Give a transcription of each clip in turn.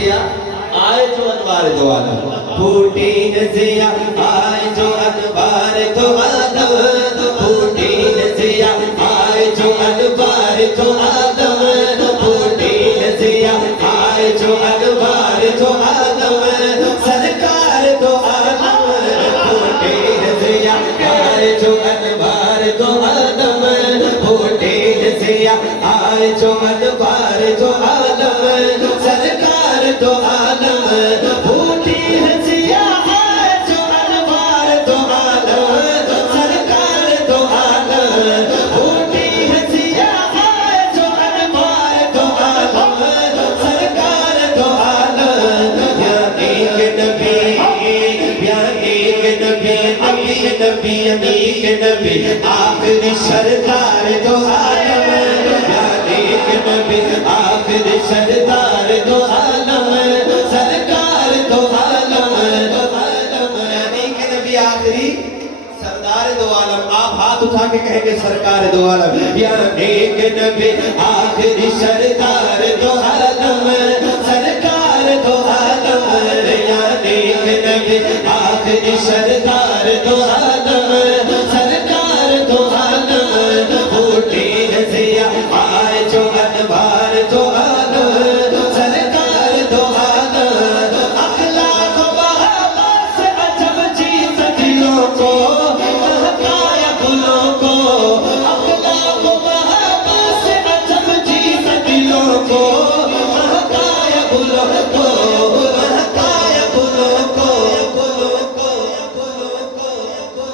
ضیا آئے جو انوار دو عالم پھوٹی ہے ضیا آئے جو انوار دو عالم پھوٹی ہے ضیا آئے جو انوار دو عالم پھوٹی ہے ضیا آئے جو انوار دو عالم سرکار دو عالم پھوٹی ہے ضیا آئے جو انوار دو عالم پھوٹی ہے ضیا آئے جو انوار دو عالم سرکار دو عالم پھوٹی ہے ضیا آئے جو انوار دو عالم سرکار دو عالم پھوٹی ہے ضیا آئے جو انوار دو عالم سرکار دو عالم یا ایک نبی یا ایک نبی نبی نبی ایک نبی آخری سردار دو عالم یا ایک نبی آخری سردار دو عالم سرکار دو عالم ایک نبی آخری سردار دو عالم آپ ہاتھ اٹھا کے کہیں گے سرکار دو عالم یا ایک نبی آخری سردار دو عالم سرکار دو عالم یا ایک نبی آخری سردار دو عالم سرکار دو عالم پھوٹی ہے ضیا آئے جو انوار دو عالم سرکار دو عالم اخلاق و محبت سے عجب چیز دلوں کو بہکایا گلوں کو اخلاق و محبت سے عجب چیز دلوں کو بہکایا گلوں کو بہکایا گلوں کو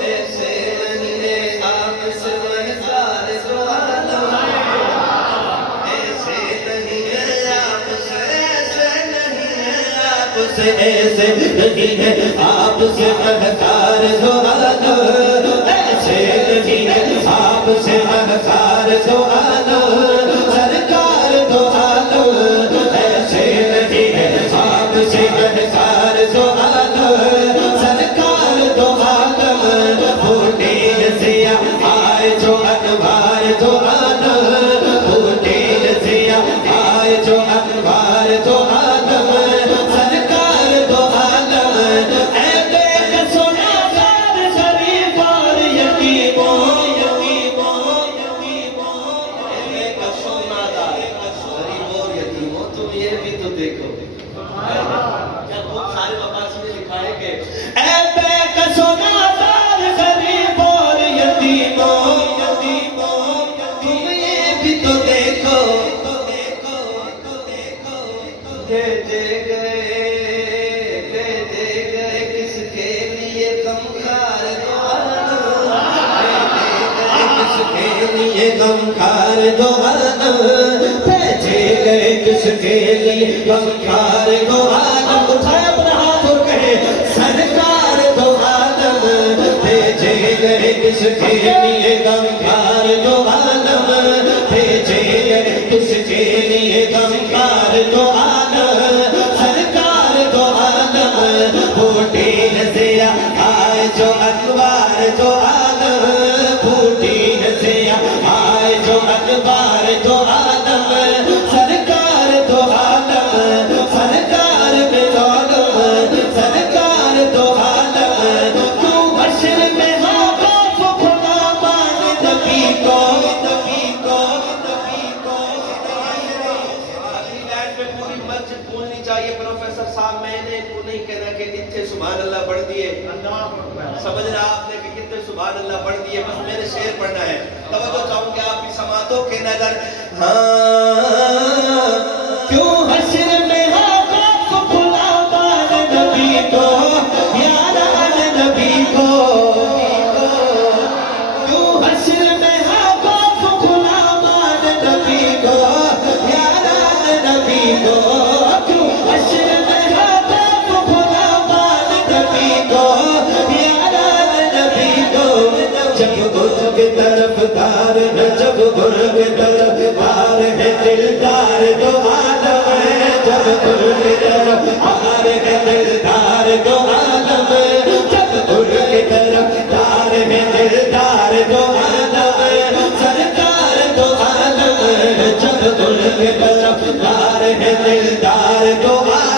ایسے نہیں ہے آپ سے مہزار دو عالم ایسے نہیں ہے آپ سے ایسے نہیں ہے آپ سے ایسے نہیں ہے آپ سے مہزار دو عالم ایسے نہیں ہے آپ سے مہزار دو عالم سرکار دو عالم ایسے نہیں ہے آپ سے مہزار دو عالم سرکار دو عالم پھوٹی ہے ضیا آئے جو انوار دو عالم پھوٹی ہے ضیا آئے جو انوار دو عالم سرکار دو عالم اے بے کس و نازار غریب اور یتیموں اے بے کس و نازار غریب اور یتیموں تم یہ بھی تو دیکھو کیا بہت سارے مقاصد میں لکھا ہے کہ اے بے کس و نازار غریب اور یتیموں تم یہ بھی تو دیکھو دے دے گئے کس کے لیے غمخوار دو عالم کس کے لیے غمخوار دو عالم بھیجے گئے کس کے لیے غمخوار دو عالم اٹھائے اپنا ہاتھ اور کہے سرکار دو عالم بھیجے گئے کس کے لیے غمخوار دو عالم بھیجے گئے کس کے لیے غمخوار دو عالم سرکار دو عالم پھوٹی ہے ضیا آئے جو انوار دو عالم پھوٹی ہے ضیا آئے جو انوار دو عالم سرکار دو عالم سرکار میں عالم سرکار دو عالم تو بشر میں آقاف خدا مان نبی کو پوری مسجد بولنی چاہیے پروفیسر صاحب میں نے ان کو نہیں کہنا کہ کتنے سبحان اللہ پڑھ دیے سمجھ رہا آپ نے کہ کتنے سبحان اللہ پڑھ دیے بس میرے شعر پڑھنا ہے توجہ چاہوں گے آپ کی سماعتوں کے نظر ہاں کیوں حشر میں آقاف خدا مان نبی کو یاران نبی کو کیوں حشر میں آقاف خدا مان نبی کو یاران نبی کو کیوں حشر میں آقاف خدا مان نبی کو یاران نبی کو جب ان کی طرف دار ہے جب ان کی طرف دار ہے دلدار دو عالم ہے جب ان کی طرف دار ہے دلدار دو عالم جب ان کی طرف دار ہے دلدار دو عالم سرکار دو عالم جب ان کی طرف دار ہے دلدار دو عالم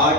8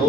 9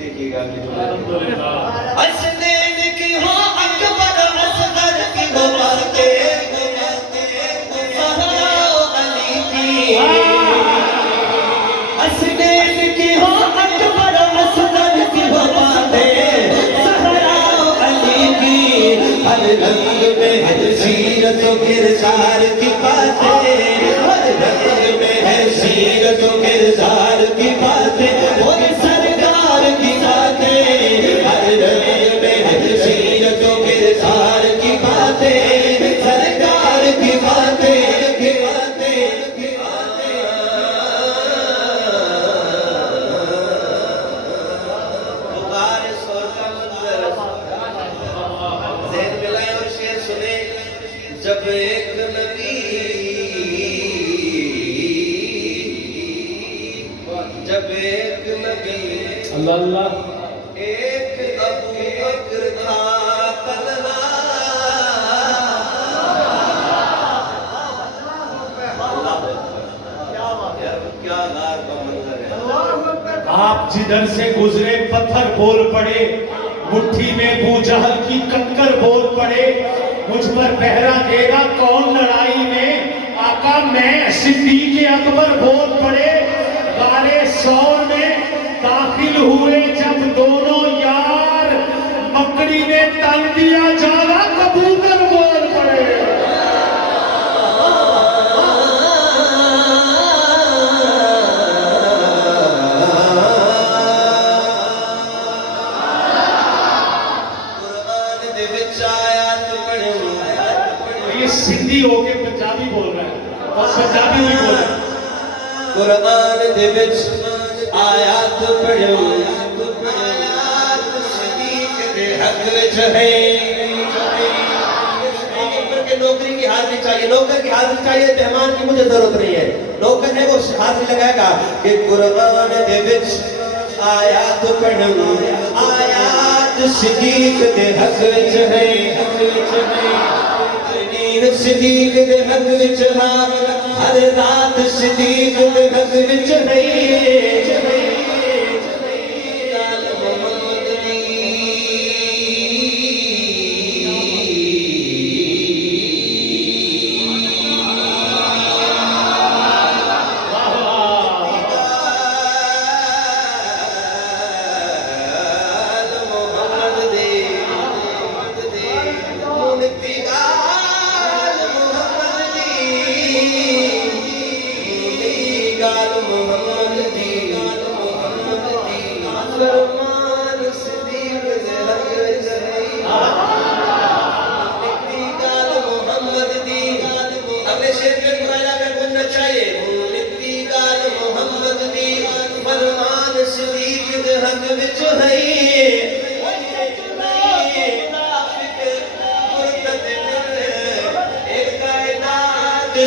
دیکھیے گا الحمدللہ حسنین کی ہو اکبر اصغر کی ہو باتیں زہرا و علی کی حسنین کی ہو اکبر اصغر کی ہو باتیں زہرا و علی کی ہر رنگ میں ہے سیرت و کردار کی باتیں ہر رنگ میں ہے سیرت و کردار کی باتیں اور سرکار کی باتیں ہر رنگ میں ہے سیرت و کردار کی باتیں سرکار کی باتیں کی باتیں کی باتیں غبار سور کا منظر ذہن ملائیں اور شعر سنیں جب ایک نبی جب ایک نبی اللہ اللہ ایک ابو بکر تھا تنہا کیا غار کا منظر ہے آپ جدھر سے گزرے پتھر بول پڑے مٹھی میں ابو جہل کی کنکر بول پڑے مجھ پر پہرا دے گا کون لڑائی میں آقا میں صدیق اکبر بول پڑے غارِ ثور میں داخل ہوئے جب دونوں یار مکڑی نے تن دیا جانا کبوتر بول پڑے قرآن دے وچ آیات پڑھو یہ سندھی ہو کے پنجابی بول رہا ہے اور پنجابی بھی بول رہا ہے قرآن دے وچ آیات پڑھو آیات صدیق دے حق وچ ہے نوکری کی حاضری چاہیے نوکر کی حاضری چاہیے مہمان کی مجھے ضرورت نہیں ہے نوکر ہے وہ حاضری لگائے گا کہ قرآن دے وچ آیات پڑھو آیات صدیق دے حق وچ ہے صدیق دے حق وچ ہر رات صدیق دے حق وچ ہے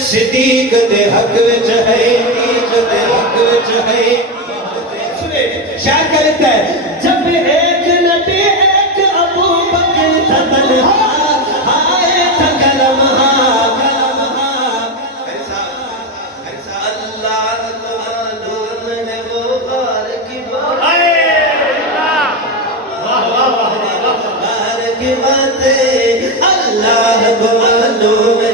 صدیق دے حق وچ ہے صدیق دے حق وچ ہے شاعر کہہ لیتا ہے جب ایک نبی ایک ابو بکر تھا تنہا آئے تھا کلمہ اللہ تو معلوم ہے وہ غار کی باتیں اللہ کو معلوم ہے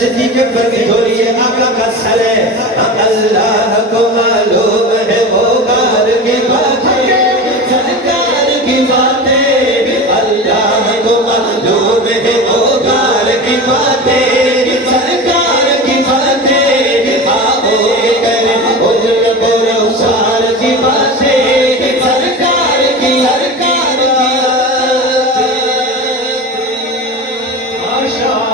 صدیق اکبر کی دھوری ہے آقا کا سر ہے اللہ کو معلوم ہے وہ غار کی باتیں سرکار کی باتیں اللہ کو معلوم ہے وہ غار کی باتیں سرکار کی باتیں آؤ کریں عجب و رخسار کی باتیں سرکار کی ماشاء